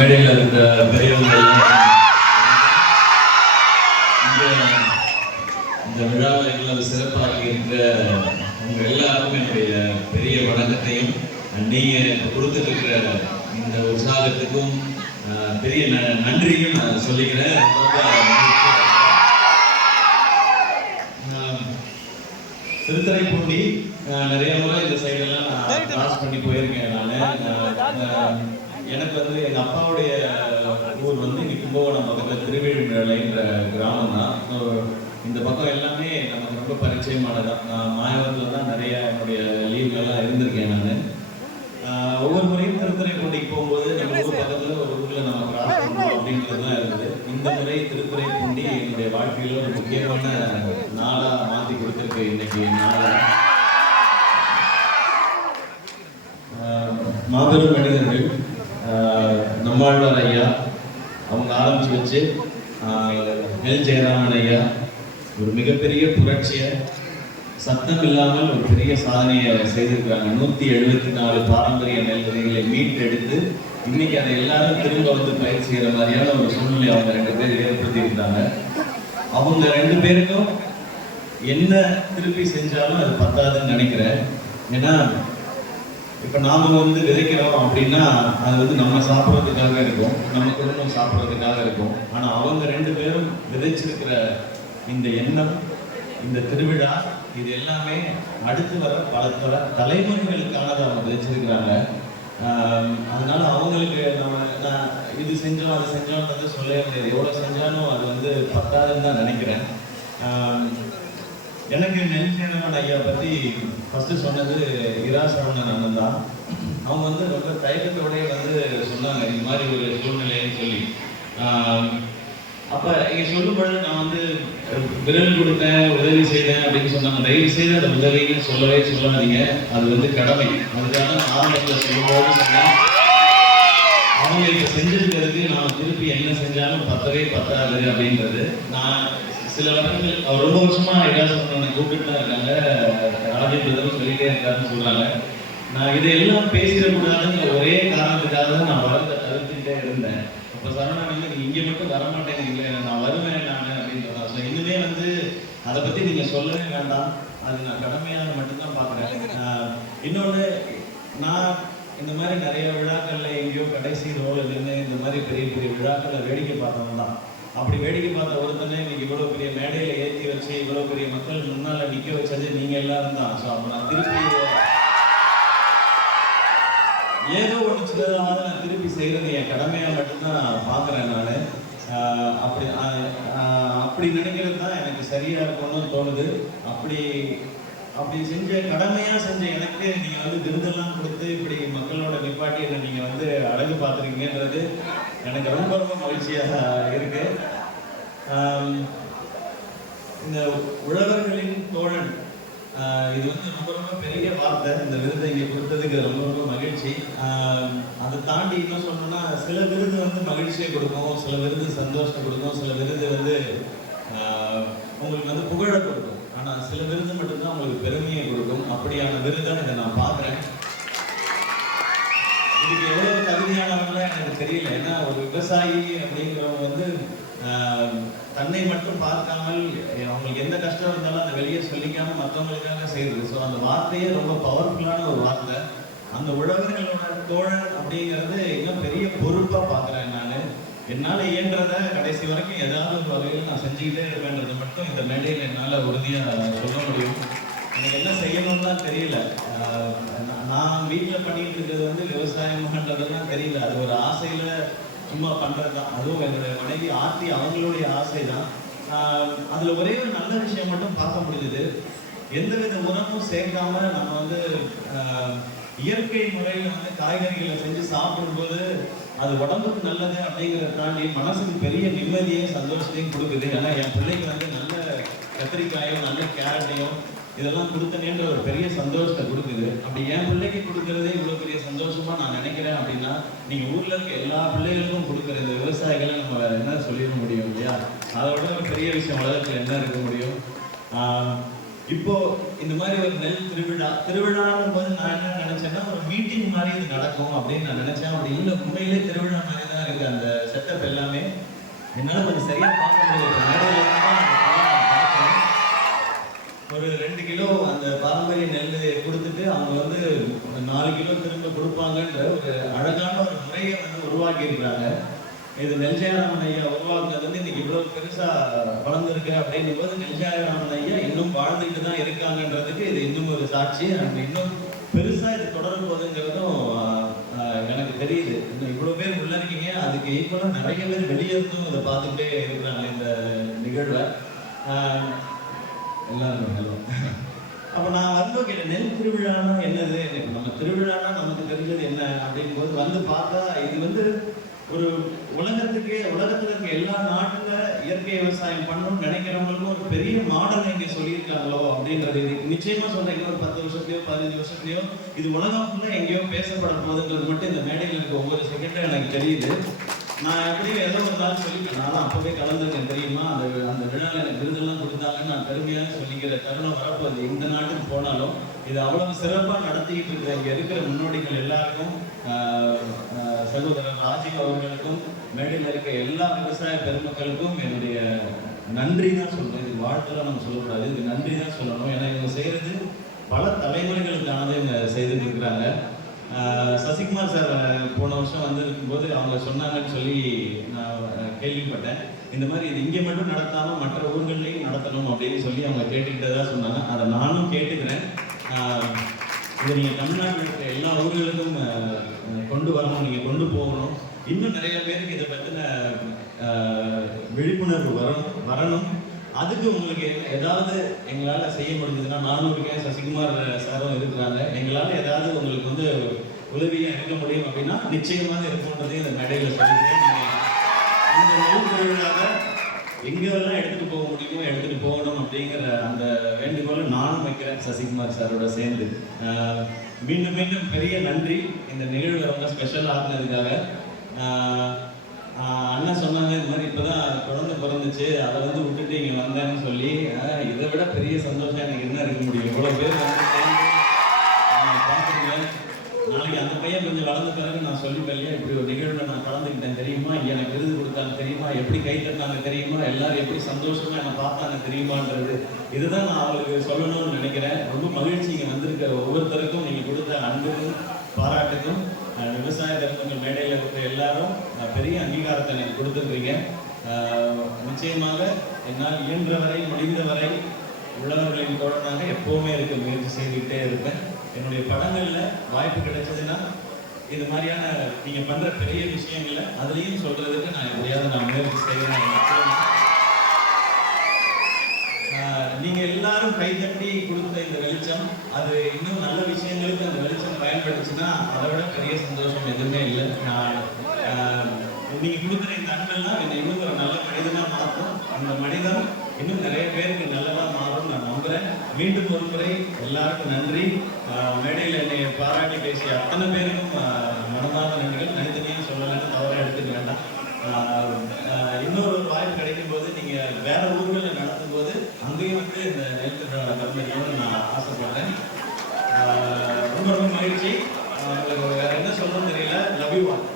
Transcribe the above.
மேடையில் இருந்த பெரியவர்கள் இந்த விழாவில் எங்களது சிறப்பாக இருக்கிற உங்க எல்லாருக்கும் என்னுடைய பெரிய வணக்கத்தையும் நீங்க கொடுத்துருக்கிற இந்த உற்சாகத்துக்கும் பெரிய நன்றியும் நான் சொல்லிக்கிறேன். திருத்துறைப்பூண்டி நிறைய முறை இந்த சைடெல்லாம் நான் கிராஸ் பண்ணி போயிருக்கேன். நான் எனக்கு வந்து எங்கள் அப்பாவுடைய ஊர் வந்து இங்கே கும்பகோணம் பக்கத்தில் திருவேழிமலைன்ற கிராமம் தான். ஸோ இந்த பக்கம் எல்லாமே நமக்கு ரொம்ப பரிச்சயமானதான். நான் மாயவரத்தில் தான் நிறைய என்னுடைய லீவ்லலாம் இருந்திருக்கேன். நான் ஒவ்வொரு முறையும் திருத்துறைப்பூண்டிக்கு போகும்போது நம்ம ஊர் பக்கத்தில் ஒரு ஊரில் நம்ம கிராஸ் பண்ணணும் அப்படின்றது தான் இருந்தது. இந்த முறை திருத்துறைப்பூண்டி என்னுடைய வாழ்க்கையில் ஒரு முக்கியமான நாளாக மாற்றி கொடுத்துருக்கு. இன்னைக்கு நாளாக மாபெரும் மனிதர்கள் நம்மாழ்வார் ஐயா அவங்க ஆரம்பிச்சு வச்சு எல் ஜெயராமன் ஐயா ஒரு மிகப்பெரிய புரட்சியை சத்தம் இல்லாமல் ஒரு பெரிய சாதனையை செய்திருக்கிறாங்க. 174 பாரம்பரிய நெல்களை மீட்டெடுத்து இன்னைக்கு அதை எல்லாரும் திரும்ப வந்து பயிர் செய்யற மாதிரியான ஒரு சூழ்நிலை அவங்க 2 பேர் ஏற்படுத்தி இருந்தாங்க. அவங்க 2 பேருக்கும் என்ன திருப்பி செஞ்சாலும் அது பத்தாதுன்னு நினைக்கிறேன். ஏன்னா இப்ப நாம வந்து விதைக்கிறோம் அப்படின்னா அது வந்து நம்ம சாப்பிட்றதுக்காக இருக்கும், நம்ம குடும்பம் சாப்பிட்றதுக்காக இருக்கும். ஆனா அவங்க 2 பேரும் விதைச்சிருக்கிற இந்த எண்ணம், இந்த திருவிழா, இது எல்லாமே அடுத்து வர பல தலைமுறைகளுக்கானதை அவங்க விதைச்சிருக்கிறாங்க. அதனால அவங்களுக்கு நான் இது செஞ்சோம் அது செஞ்சோம்ன்றது சொல்லவே முடியாது. எவ்வளோ செஞ்சாலும் அது வந்து பத்தாதுன்னு தான் நினைக்கிறேன். எனக்கு நெல் ஜெயராமன் ஐயா பற்றி ஃபஸ்ட்டு சொன்னது இரா சரவணன் அண்ணன் தான். அவங்க வந்து ரொம்ப தயக்கத்தோடய வந்து சொன்னாங்க இது மாதிரி ஒரு சூழ்நிலைன்னு சொல்லி. அப்போ இங்கே சொல்லும் பொழுது நான் வந்து விரல் கொடுத்தேன், உதவி செய்தேன் அப்படின்னு சொன்னாங்க. தயவு செய்து அந்த உதவின்னு சொல்லவே சொல்லாதீங்க, அது வந்து கடமை. அதுக்காக ஆரம்பத்தில் சொல்லும்போது சொன்னேன், அவங்க இப்போ செஞ்சிருக்கிறதுக்கு நான் திருப்பி என்ன செஞ்சாலும் பத்தாது அப்படின்றது. நான் சில வருடங்கள் அவர் ரொம்ப வருஷமா சொன்ன கூப்பிட்டு தான் இருக்காங்க, ராஜேந்திரன் சொல்லிட்டே இருக்காருன்னு சொல்றாங்க. நான் இதையெல்லாம் பேசிடக்கூடாதுங்கிற ஒரே காரணத்துக்காக தான் நான் வரத்தை தவிர்த்துக்கிட்டே இருந்தேன். அப்போ சரவணா வந்து நீங்க இங்கே மட்டும் வர மாட்டேங்கிறீங்களே, நான் வருவேன் நான் அப்படின்னு சொன்னாங்க. ஸோ இன்னுமே வந்து அதை பற்றி நீங்கள் சொல்லவே வேண்டாம், அது நான் கடமையாக மட்டும்தான் பார்க்குறேன். இன்னொன்று, நான் இந்த மாதிரி நிறைய விழாக்களில் எங்கேயோ கடைசி ரோல் இருந்து இந்த மாதிரி பெரிய பெரிய விழாக்களில் வேடிக்கை பார்த்தவங்க தான். அப்படி வேடிக்கை பார்த்த ஒருத்தனை இன்னைக்கு இவ்வளோ பெரிய மேடையில் ஏற்றி வச்சு இவ்வளோ பெரிய மக்கள் முன்னால் நிற்க வச்சது நீங்கள் எல்லாரும் தான். ஸோ அப்போ நான் திருப்பி ஏதோ ஒன்று சிலதாக நான் திருப்பி செய்கிறது என் கடமையாக மட்டும்தான் பார்க்குறேன் நான். அப்படி நினைக்கிறது தான் எனக்கு சரியாக இருக்கும்னு தோணுது. அப்படி செஞ்ச கடமையாக செஞ்ச எனக்கு நீங்கள் வந்து விருதெல்லாம் கொடுத்து இப்படி மக்களோட நிப்பாட்டி என்னை நீங்கள் வந்து அழகு பார்த்துருக்கீங்கன்றது எனக்கு ரொம்ப ரொம்ப மகிழ்ச்சியாக இருக்கு. இந்த உழவர்களின் தோழன் இது வந்து ரொம்ப ரொம்ப பெரிய வார்த்தை. இந்த விருதை இங்கே கொடுத்ததுக்கு ரொம்ப ரொம்ப மகிழ்ச்சி. அதை தாண்டி இன்னும் சொல்லணும்னா, சில விருது வந்து மகிழ்ச்சியை கொடுக்கும், சில விருது சந்தோஷத்தை கொடுக்கும், சில விருது வந்து உங்களுக்கு வந்து புகழ கொடுக்கும். ஆனால் சில விருது மட்டும்தான் உங்களுக்கு பெருமையை கொடுக்கும். அப்படியான விருதான் இதை நான் பார்க்குறேன். இதுக்கு எவ்வளவு தகுதியானவங்களா எனக்கு தெரியல. ஏன்னா ஒரு விவசாயி அப்படிங்கிறவங்க வந்து தன்னை மட்டும் பார்க்காமல் அவங்களுக்கு எந்த கஷ்டம் இருந்தாலும் அதை வெளியே சொல்லிக்காம மற்றவங்களுக்காக செய்யுது. ஸோ அந்த வார்த்தையே ரொம்ப பவர்ஃபுல்லான ஒரு வார்த்தை. அந்த உழவர்களோட தோழன் அப்படிங்கிறது இன்னும் பெரிய பொறுப்பாக பார்க்குறேன் நான். என்னால் இயன்றதை கடைசி வரைக்கும் ஏதாவது ஒரு வகையில் நான் செஞ்சுக்கிட்டே இருப்பேன்றது மட்டும் இந்த மேடையில் என்னால் உறுதியாக சொல்ல முடியும். எனக்கு என்ன செய்யணும்னு தான் தெரியல. நான் வீட்டில் பண்ணிட்டு இருக்கிறது வந்து விவசாயம்ன்றதெல்லாம் தெரியல. அது ஒரு ஆசையில் சும்மா பண்ணுறது தான். அதுவும் என்னுடைய மனைவி ஆர்த்தி அவங்களுடைய ஆசை தான். அதில் ஒரே ஒரு நல்ல விஷயம் மட்டும் பார்க்க முடியுது. எந்தவித உரமும் சேர்க்காம நம்ம வந்து இயற்கை முறையில் வந்து காய்கறிகளை செஞ்சு சாப்பிடும்போது அது உடம்புக்கு நல்லது அப்படிங்கிறத தாண்டி மனசுக்கு பெரிய நிம்மதியையும் சந்தோஷத்தையும் கொடுக்குது. ஏன்னா என் பிள்ளைக்கு வந்து நல்ல கத்திரிக்காயும் நல்ல கேரட்டையும் இதெல்லாம் கொடுத்தனேன்ற ஒரு பெரிய சந்தோஷத்தை கொடுக்குது. அப்படி என் பிள்ளைக்கு கொடுக்கறதே இவ்வளோ பெரிய சந்தோஷமா நான் நினைக்கிறேன் அப்படின்னா, நீங்க ஊர்ல இருக்க எல்லா பிள்ளைகளுக்கும் கொடுக்குற இந்த விவசாயிகளை நம்ம வேற என்ன சொல்லிட முடியும் இல்லையா? அதோட ஒரு பெரிய விஷயம் உலகத்தில் என்ன இருக்க முடியும்? இப்போ இந்த மாதிரி ஒரு நெல் திருவிழான்னு போது நான் என்ன நினைச்சேன்னா, ஒரு மீட்டிங் மாதிரி இது நடக்கும் அப்படின்னு நான் நினைச்சேன். அப்படி இல்லை, உண்மையிலே திருவிழா மாதிரி தான் எனக்கு அந்த செட்டப் எல்லாமே என்னால் கொஞ்சம் சரியாக பார்க்க முடியல. மேடையில தான் அந்த படம் நான் பார்த்தேன். ஒரு 2 கிலோ அந்த பாரம்பரிய நெல் கொடுத்துட்டு அவங்க வந்து 4 கிலோ திரும்ப கொடுப்பாங்கன்ற ஒரு அழகான ஒரு முறையை வந்து உருவாக்கி இருக்கிறாங்க. இது நெல்ஜெயராமன் ஐயா உருவாக்குனது வந்து இன்னைக்கு இவ்வளவு பெருசா வளர்ந்துருக்கு அப்படின்னும் போது நெல்ஜெயராமன் ஐயா இன்னும் வாழ்ந்துட்டு தான் இருக்காங்கன்றதுக்கு இது இன்னும் ஒரு சாட்சி. அண்ட் இன்னும் பெருசா இது தொடரும் போதுங்கிறதும் எனக்கு தெரியுது. இன்னும் இவ்வளவு பேர் உள்ள இருக்கீங்க, அதுக்கு ஈக்குவலா நிறைய பேர் வெளியே இருந்தும் இதை பார்த்துட்டே இருக்கிறாங்க இந்த நிகழ்வை. எல்லாரும் ஹலோ. அப்போ நான் வந்து கேட்டேன், நெல் திருவிழானா என்னது, நம்ம திருவிழானா நமக்கு தெரிஞ்சது என்ன அப்படின் போது வந்து பார்த்தா இது வந்து ஒரு உலகத்துல இருக்க எல்லா நாட்டுல இயற்கை விவசாயம் பண்ணணும்னு நினைக்கிறவங்களுக்கும் ஒரு பெரிய மாடல் இங்க சொல்லியிருக்காங்களோ அப்படின்றது. இது நிச்சயமா சொல்றீங்க, ஒரு 10 வருஷத்துலயோ 15 வருஷத்துலயோ இது உலகம் ஃபுல்லா எங்கேயோ பேசப்பட போகுதுன்றது மட்டும் இந்த மேடையில் இருக்க ஒவ்வொரு செகண்டும் எனக்கு தெரியுது. நான் எப்படி ஏதோ ஒரு நாள் சொல்லிட்டேன், நானும் அப்பவே கலந்துருக்கேன் தெரியுமா, அந்த விழாவில் எனக்கு விருதெல்லாம் கொடுத்தாங்கன்னு நான் பெருமையாக சொல்லிக்கிற தருணம் வரப்போகுது. எந்த நாட்டுக்கு போனாலும் இது அவ்வளவு சிறப்பாக நடத்திக்கிட்டு இருக்கிற இங்கே இருக்கிற முன்னோடிகள் எல்லாருக்கும், சகோதரர் ராஜீவ் அவர்களுக்கும், மேடையில் இருக்க எல்லா விவசாய பெருமக்களுக்கும் என்னுடைய நன்றி தான் சொல்றேன். இது வாழ்த்துலாம் நம்ம சொல்லக்கூடாது, இது நன்றி தான் சொல்லணும். ஏன்னா இவங்க செய்யறது பல தலைமுறைகளுக்கானதை இவங்க செய்துட்டு இருக்கிறாங்க. சசிகுமார் சார் போன வருஷம் வந்திருக்கும் போது அவங்க சொன்னாங்கன்னு சொல்லி நான் கேள்விப்பட்டேன். இந்த மாதிரி இது இங்கே மட்டும் நடத்தாமல் மற்ற ஊர்கள்லையும் நடத்தணும் அப்படின்னு சொல்லி அவங்க கேட்டுக்கிட்டதா சொன்னாங்க. அதை நானும் கேட்டுக்கிறேன். இதை நீங்கள் தமிழ்நாட்டில் இருக்கிற எல்லா ஊர்களுக்கும் கொண்டு வரணும், நீங்கள் கொண்டு போகணும். இன்னும் நிறைய பேருக்கு இதை பற்றின விழிப்புணர்வு வரணும். அதுக்கு உங்களுக்கு ஏதாவது எங்களால் செய்ய முடிஞ்சதுன்னா, நானும் இருக்கேன், சசிகுமார் சாரும் இருக்கிறாங்க, எங்களால் ஏதாவது உங்களுக்கு வந்து உதவியாக இருக்க முடியும் அப்படின்னா நிச்சயமாக இருக்கும்ன்றதையும் இந்த மேடையில் சொல்லிக்கிறேன். நீங்கள் இந்த நெல் திருவிழாவை எங்கெல்லாம் எடுத்துகிட்டு போக முடியுமோ எடுத்துகிட்டு போகணும் அப்படிங்கிற அந்த வேண்டுகோளை நானும் வைக்கிறேன் சசிகுமார் சாரோட சேர்ந்து. மீண்டும் மீண்டும் பெரிய நன்றி இந்த நிகழ்வு ரொம்ப ஸ்பெஷல் ஆகுனதுக்காக. அண்ணா சொன்னாங்க இந்த மாதிரி இப்போதான் குழந்தை பிறந்துச்சு, அதை வந்து விட்டுட்டு இங்கே வந்தேன்னு சொல்லி. இதை விட பெரிய சந்தோஷம் எனக்கு என்ன இருக்க முடியும். இவ்வளோ பேர் வந்து பார்த்துருங்க. நாளைக்கு அந்த பையன் கொஞ்சம் வளர்ந்த பிறகு நான் சொல்லிப்பேன் இல்லையா, இப்படி ஒரு நிகழ்வில் நான் கலந்துக்கிட்டேன் தெரியுமா, எனக்கு விருது கொடுத்தாங்க தெரியுமா, எப்படி கை தட்டாங்க தெரியுமா, எல்லாரும் எப்படி சந்தோஷமா என்னை பார்த்தாங்க தெரியுமான்றது. இதுதான் நான் அவங்களுக்கு சொல்லணும்னு நினைக்கிறேன். ரொம்ப மகிழ்ச்சி இங்கே வந்திருக்கிற ஒவ்வொருத்தருக்கும் நீங்கள் கொடுத்த அன்புக்கும் பாராட்டுக்கும். விவசாய தர்மங்கள் மேடையில் இருக்கிற எல்லாரும் பெரிய அங்கீகாரத்தை எனக்கு கொடுத்துருக்கீங்க. நிச்சயமாக என்னால் இயன்ற வரை முடிந்த வரை உள்ளவர்களின் தோழனாக எப்போவுமே இருக்க முயற்சி செய்துக்கிட்டே இருப்பேன். என்னுடைய படங்களில் வாய்ப்பு கிடைச்சதுன்னா இது மாதிரியான நீங்கள் பண்ணுற பெரிய விஷயங்களை அதுலேயும் சொல்கிறதுக்கு நான் எப்படியாவது நான் முயற்சி செய்கிறேன். நீங்கள் எல்லாரும் கைதட்டி கொடுத்த இந்த வெளிச்சம், அது இன்னும் நல்ல விஷயங்களுக்கு அந்த வெளிச்சம் பயன்படுச்சுன்னா அதை விட பெரிய சந்தோஷம் எதுவுமே இல்லை. நீங்கள் கொடுக்குற இந்த அன்பெல்லாம் என்னை இன்னும் ஒரு நல்ல மனிதனாக மாற்றும். அந்த மனிதன் இன்னும் நிறைய பேருக்கு நல்லதாக மாறும் நான் நம்புகிறேன். மீண்டும் ஒரு முறை எல்லாருக்கும் நன்றி. மேடையில் என்னை பாராட்டி பேசிய அத்தனை பேருக்கும் மனதான நன்றிகள். தனித்தனியாக சொல்லலைன்னு தவறாக எடுத்துக்க வேண்டாம். இன்னொரு வாய்ப்பு கிடைக்கும் போது நீங்கள் வேற ஊர்களில் நடத்தும் போது அங்கேயும் வந்து இந்த நெல் திருவிழா கலந்துக்கணும்னு நான் ஆசைப்படுறேன். ரொம்ப ரொம்ப மகிழ்ச்சி. உங்களுக்கு வேற என்ன சொல்லணும்னு தெரியல. Love you all.